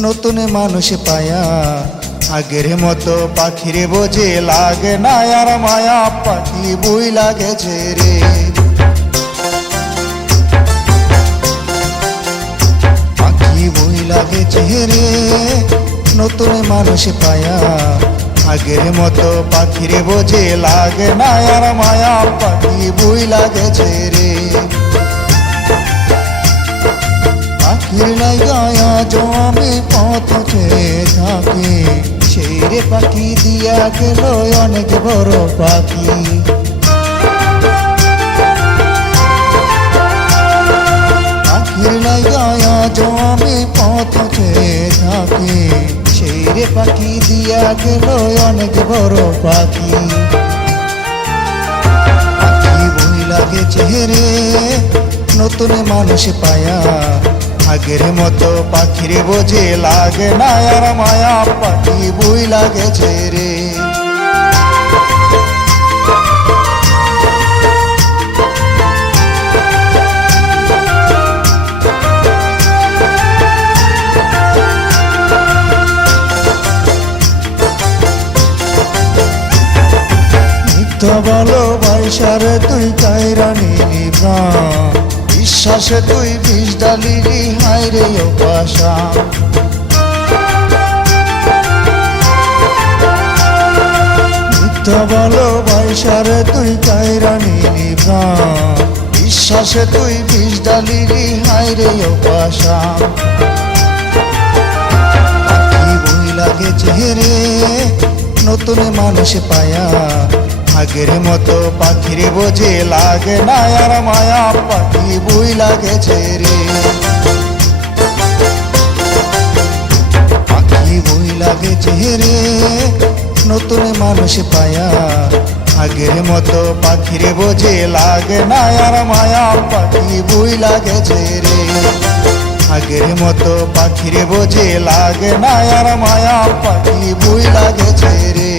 নতুন মানুষ পায়া। আগের মতো পাখিরে বোঝে লাগে না আর মায়া, পাখি বই লাগেছে রে। পাখি বই লাগেছে রে নতুন মানুষ পায়া। আগের মতো পাখিরে বোঝে লাগে না আর মায়া, পাখি বই লাগেছে রে। লাগায়া জমে পথ চেয়ে থাকে সেই পাখি দিয়া গেল অনেক বড় পাখি। পাখির পথ চেয়ে থাকে পাখি দিয়া গেল অনেক বড় পাখি। পাখি বই লাগে চেহারে নতুন মানুষ পায়া আগের মতো পাখিরে বোঝে লাগে না আর মায়া পাখি বই লাগেছে রে। বলো বাইসারে তুই কায়রানি নিবা বিশ্বাসে তুই বিষ ডালিলি, হায় রে পাশা মিথ্যা বলো বাইসারে তুই কায়রানি নিবা বিশ্বাসে তুই বিষ ডালিলি, হায় রে বই লাগে চেহারে, নতুন মানুষ পায়া। আগের মতো পাখিরে বোঝে লাগে না আর মায়া পাখি বই লাগেছে রে। পাখি বই লাগেছে রে, নতুন মানুষ পায়া। আগের মতো পাখিরে বোঝে লাগে না আর মায়া পাখি বই লাগেছে রে। আগের মতো পাখিরে বোঝে লাগে না আর মায়া পাখি বই লাগেছে রে।